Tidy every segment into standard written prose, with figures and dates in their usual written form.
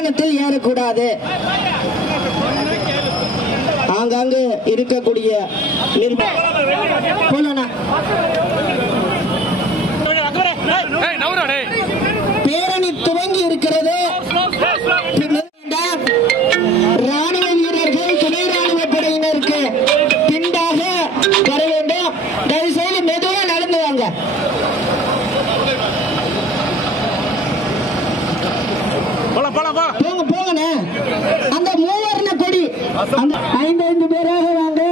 வாகனத்தில் ஏறக்கூடாது. ஆங்காங்கு இருக்கக்கூடிய பேரணி துவங்கி இருக்கிறது. ராணுவ வீரர்கள் துணை ராணுவ படையினருக்கு பின்பாக வர வேண்டும். தயவு செய்து மெதுவா நடந்து வாங்க. போங்க. அந்த மூவர்ண கொடி 5 பேராக வாங்க.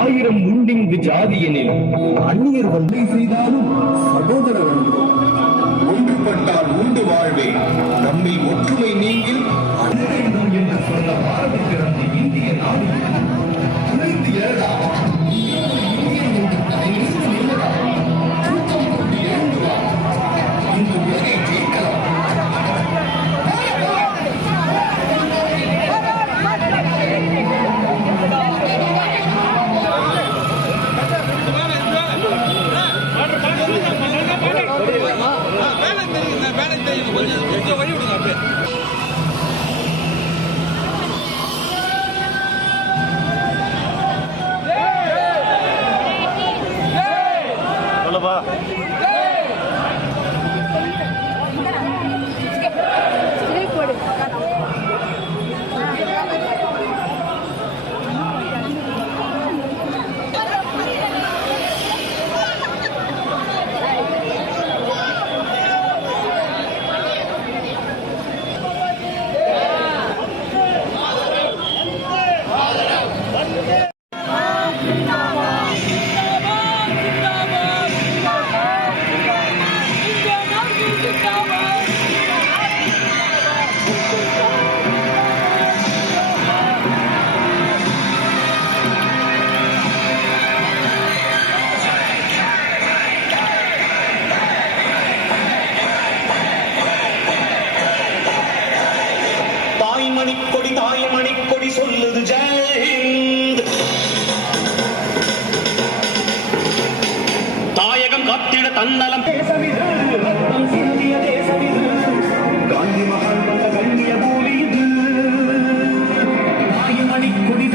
ஆயிரம் உண்டிங்கு ஜாதியனில் அந்நியர் வந்தை செய்தாலும் சகோதரர் ஒன்றுபட்டால் உண்டு வாழ்வே. நம்மை ஒற்றுமை நீங்கில் அன்பேண்டும் என்று சொன்ன பாரதி பிறந்த இந்திய நாடு துணைந்து எழா இந்த உலகை ஜெயிக்கலாம். தாய்மணிக்கொடி சொல்லுது ஜெயஹிந்த். தாயகம் காத்திட தன்னலம் தேசமிது, ரத்தம் சிந்திய தேசமிது, காந்தி மகான் வந்த கண்ணிய பூமி இது. தாய்மணிக்கொடி